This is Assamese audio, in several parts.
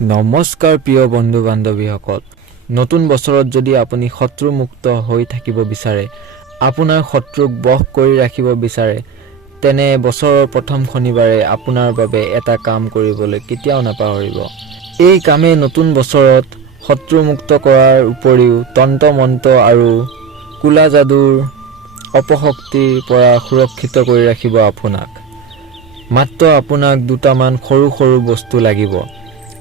নমস্কাৰ প্ৰিয় বন্ধু বান্ধৱীসকল, নতুন বছৰত যদি আপুনি শত্ৰুমুক্ত হৈ থাকিব বিচাৰে, আপোনাৰ শত্ৰুক বশ কৰি ৰাখিব বিচাৰে, তেনে বছৰৰ প্ৰথম শনিবাৰে আপোনাৰ বাবে এটা কাম কৰিবলৈ কেতিয়াও নাপাহৰিব। এই কামে নতুন বছৰত শত্ৰুমুক্ত কৰাৰ উপৰিও তন্ত্ৰ মন্ত্ৰ আৰু কোলা যাদুৰ অপশক্তিৰ পৰা সুৰক্ষিত কৰি ৰাখিব আপোনাক। মাত্ৰ আপোনাক দুটামান সৰু সৰু বস্তু লাগিব।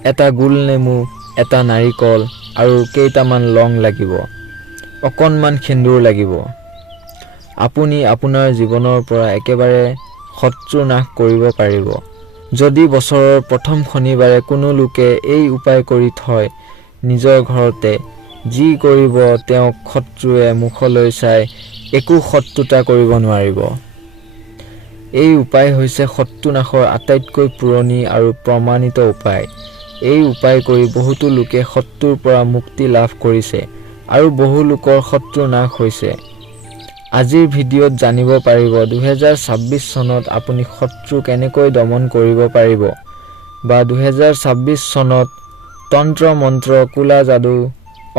এটা গোল নেমু, এটা নাৰিকল আৰু কেইটামান লং লাগিব। অকণমান সেন্দুৰ লাগিব। আপুনি আপোনাৰ জীৱনৰ পৰা একেবাৰে শত্ৰু নাশ কৰিব পাৰিব। যদি বছৰৰ প্ৰথম শনিবাৰে কোনো লোকে এই উপায় কৰি থয়, নিজৰ ঘৰতে যি কৰিব তেওঁক শত্ৰুৱে মুখলৈ চাই একো শত্ৰুতা কৰিব নোৱাৰিব। এই উপায় হৈছে শত্ৰু নাশৰ আটাইতকৈ পুৰণি আৰু প্ৰমাণিত উপায়। এই উপায় কৰি বহুতো লোকে শত্ৰুৰ পৰা মুক্তি লাভ কৰিছে আৰু বহু লোকৰ শত্ৰু নাশ হৈছে। আজিৰ ভিডিঅ'ত জানিব পাৰিব 2026 চনত আপুনি শত্ৰু কেনেকৈ দমন কৰিব পাৰিব, বা 2026 চনত তন্ত্ৰ মন্ত্ৰ কোলা যাদু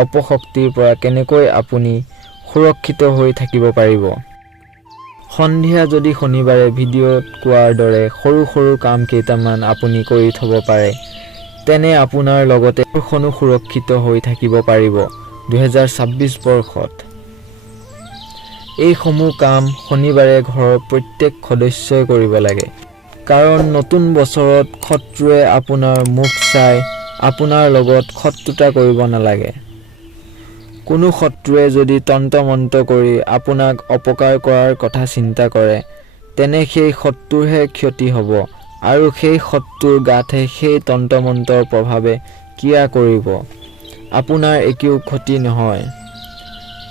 অপশক্তিৰ পৰা কেনেকৈ আপুনি সুৰক্ষিত হৈ থাকিব পাৰিব। সন্ধিয়া যদি শনিবাৰে ভিডিঅ'ত কোৱাৰ দৰে সৰু সৰু কাম কেইটামান আপুনি কৰি থব পাৰে, তেনে আপোনাৰ লগতে ঘৰখনো সুৰক্ষিত হৈ থাকিব পাৰিব 2026 বৰ্ষত। এইসমূহ কাম শনিবাৰে ঘৰৰ প্ৰত্যেক সদস্যই কৰিব লাগে, কাৰণ নতুন বছৰত শত্ৰুৱে আপোনাৰ মুখ চাই আপোনাৰ লগত শত্ৰুতা কৰিব নালাগে। কোনো শত্ৰুৱে যদি তন্ত্ৰ মন্ত্ৰ কৰি আপোনাক অপকাৰ কৰাৰ কথা চিন্তা কৰে, তেনে সেই শত্ৰুৰহে ক্ষতি হ'ব আৰু সেই শত্ৰুৰ গাতহে সেই তন্ত্ৰ মন্ত্ৰৰ প্ৰভাৱে ক্ৰিয়া কৰিব। আপোনাৰ একো ক্ষতি নহয়।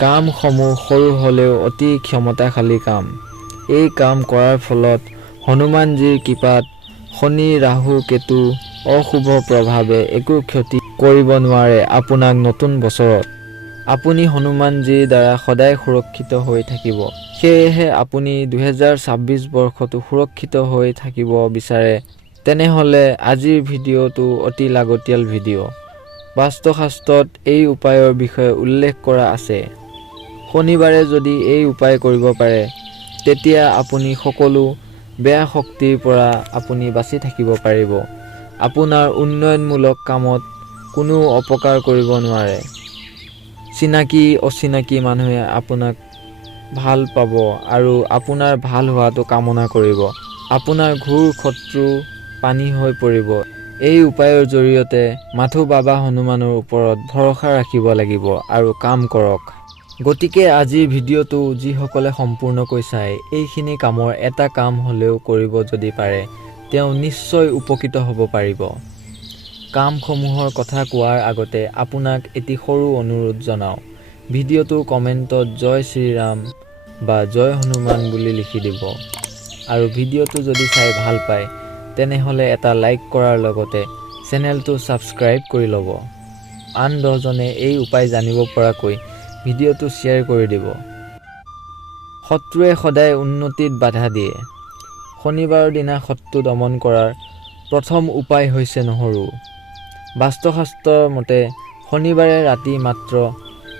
কামসমূহ সৰু হ'লেও অতি ক্ষমতাশালী কাম। এই কাম কৰাৰ ফলত হনুমানজীৰ কৃপাত শনি, ৰাহু, কেতু অশুভ প্ৰভাৱে একো ক্ষতি কৰিব নোৱাৰে আপোনাক নতুন বছৰত। আপুনি হনুমানজীৰ দ্বাৰা সদায় সুৰক্ষিত হৈ থাকিব। সেয়েহে আপুনি 2026 বৰ্ষতো সুৰক্ষিত হৈ থাকিব বিচাৰে, তেনেহ'লে আজিৰ ভিডিঅ'টো অতি লাগতিয়াল ভিডিঅ'। বাস্তুশাস্ত্ৰত এই উপায়ৰ বিষয়ে উল্লেখ কৰা আছে। শনিবাৰে যদি এই উপায় কৰিব পাৰে, তেতিয়া আপুনি সকলো বেয়া শক্তিৰ পৰা আপুনি বাচি থাকিব পাৰিব। আপোনাৰ উন্নয়নমূলক কামত কোনো অপকাৰ কৰিব নোৱাৰে। চিনাকি অচিনাকি মানুহে আপোনাক ভাল পাব আৰু আপোনাৰ ভাল হোৱাটো কামনা কৰিব। আপোনাৰ ঘোৰ শত্ৰু পানী হৈ পৰিব। এই উপায়ৰ জৰিয়তে মাথো বাবা হনুমানৰ ওপৰত ভৰসা ৰাখিব লাগিব আৰু কাম কৰক। গতিকে আজিৰ ভিডিঅ'টো যিসকলে সম্পূৰ্ণকৈ চাই এইখিনি কামৰ এটা কাম হ'লেও কৰিব যদি পাৰে, তেওঁ নিশ্চয় উপকৃত হ'ব পাৰিব। কামসমূহৰ কথা কোৱাৰ আগতে আপোনাক এটি সৰু অনুৰোধ জনাওঁ। ভিডিঅ'টোৰ কমেণ্টত জয় শ্ৰীৰাম বা জয় হনুমান বুলি লিখি দিব। আৰু ভিডিঅ'টো যদি চাই ভাল পায়, তেনেহ'লে এটা লাইক কৰাৰ লগতে চেনেলটো ছাবস্ক্ৰাইব কৰি ল'ব। আন 10জনে এই উপায় জানিব পৰাকৈ ভিডিঅ'টো শ্বেয়াৰ কৰি দিব। শত্ৰুৱে সদায় উন্নতিত বাধা দিয়ে। শনিবাৰৰ দিনা শত্ৰু দমন কৰাৰ প্ৰথম উপায় হৈছে নহৰু। বাস্তুশাস্ত্ৰৰ মতে শনিবাৰে ৰাতি মাত্ৰ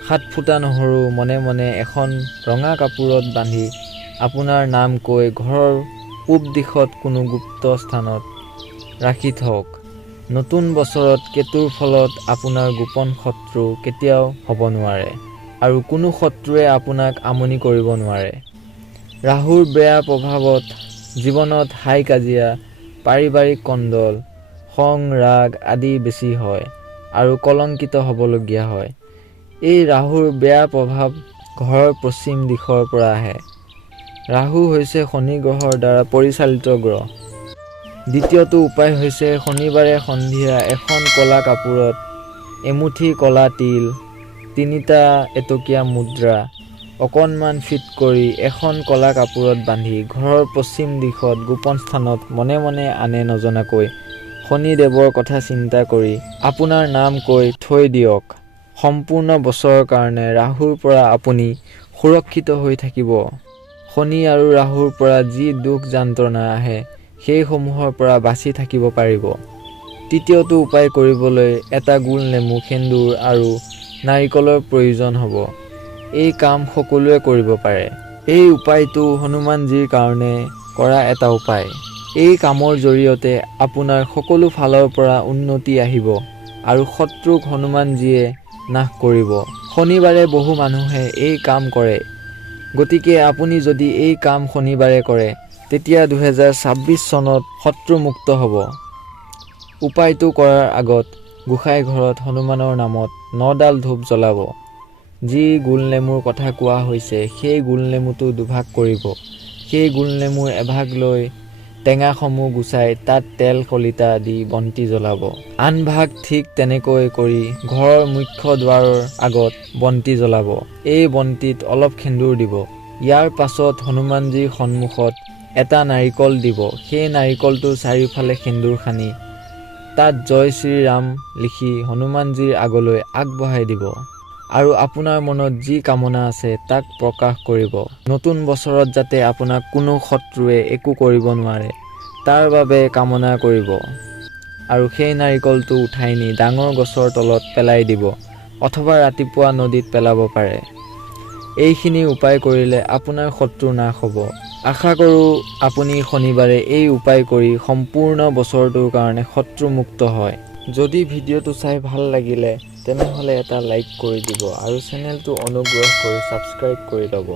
7 ফুটা নহৰু মনে মনে এখন ৰঙা কাপোৰত বান্ধি আপোনাৰ নাম কৈ ঘৰৰ পূব দিশত কোনো গুপ্ত স্থানত ৰাখি থওক। নতুন বছৰত কেতুৰ ফলত আপোনাৰ গোপন শত্ৰু কেতিয়াও হ'ব নোৱাৰে আৰু কোনো শত্ৰুৱে আপোনাক আমনি কৰিব নোৱাৰে। ৰাহুৰ বেয়া প্ৰভাৱত জীৱনত হাই কাজিয়া, পাৰিবাৰিক কণ্ডল, খং ৰাগ আদি বেছি হয় আৰু কলংকিত হ'বলগীয়া হয়। এই ৰাহুৰ বেয়া প্ৰভাৱ ঘৰৰ পশ্চিম দিশৰ পৰা আহে। ৰাহু হৈছে শনি গ্ৰহৰ দ্বাৰা পৰিচালিত গ্ৰহ। দ্বিতীয়টো উপায় হৈছে শনিবাৰে সন্ধিয়া এখন ক'লা কাপোৰত এমুঠি ক'লা তিল, 3টা এটকীয়া মুদ্ৰা অকণমান ফিট কৰি এখন ক'লা কাপোৰত বান্ধি ঘৰৰ পশ্চিম দিশত গোপন স্থানত মনে মনে আনে নজনাকৈ শনিদেৱৰ কথা চিন্তা কৰি আপোনাৰ নাম কৈ থৈ দিয়ক। সম্পূৰ্ণ বছৰৰ কাৰণে ৰাহুৰ পৰা আপুনি সুৰক্ষিত হৈ থাকিব। শনি আৰু ৰাহুৰ পৰা যি দুখ যন্ত্ৰণা আহে, সেইসমূহৰ পৰা বাচি থাকিব পাৰিব। তৃতীয়টো উপায় কৰিবলৈ এটা গোল নেমু, সেন্দুৰ আৰু নাৰিকলৰ প্ৰয়োজন হ'ব। এই কাম সকলোৱে কৰিব পাৰে। এই উপায়টো হনুমানজীৰ কাৰণে কৰা এটা উপায়। এই কামৰ জৰিয়তে আপোনাৰ সকলো ফালৰ পৰা উন্নতি আহিব আৰু শত্ৰুক হনুমানজীয়ে নাশ কৰিব। শনিবাৰে বহু মানুহে এই কাম কৰে। গতিকে আপুনি যদি এই কাম শনিবাৰে কৰে তেতিয়া 2026 চনত শত্ৰুমুক্ত হ'ব। উপায়টো কৰাৰ আগত গোসাঁই ঘৰত হনুমানৰ নামত 9ডাল ধূপ জ্বলাব। যি গোলনেমুৰ কথা কোৱা হৈছে সেই গোলনেমুটো দুভাগ কৰিব। সেই গোলনেমুৰ এভাগ লৈ টেঙাসমূহ গুচাই তাত তেল শলিতা দি বন্তি জ্বলাব। আন ভাগ ঠিক তেনেকৈ কৰি ঘৰৰ মুখ্য দুৱাৰৰ আগত বন্তি জ্বলাব। এই বন্তিত অলপ সেন্দুৰ দিব। ইয়াৰ পাছত হনুমানজীৰ সন্মুখত এটা নাৰিকল দিব। সেই নাৰিকলটোৰ চাৰিওফালে সেন্দুৰ সানি তাত জয় শ্ৰীৰাম লিখি হনুমানজীৰ আগলৈ আগবঢ়াই দিব আৰু আপোনাৰ মনত যি কামনা আছে তাক প্ৰকাশ কৰিব। নতুন বছৰত যাতে আপোনাক কোনো শত্ৰুৱে একো কৰিব নোৱাৰে তাৰ বাবে কামনা কৰিব আৰু সেই নাৰিকলটো উঠাই নি ডাঙৰ গছৰ তলত পেলাই দিব অথবা ৰাতিপুৱা নদীত পেলাব পাৰে। এইখিনি উপায় কৰিলে আপোনাৰ শত্ৰু নাশ হ'ব। আশা কৰোঁ আপুনি শনিবাৰে এই উপায় কৰি সম্পূৰ্ণ বছৰটোৰ কাৰণে শত্ৰুমুক্ত হয়। যদি ভিডিঅ'টো চাই ভাল লাগিলে তেনেহ'লে এটা লাইক কৰি দিব আৰু চেনেলটো অনুগ্ৰহ কৰি ছাবস্ক্ৰাইব কৰি ল'ব।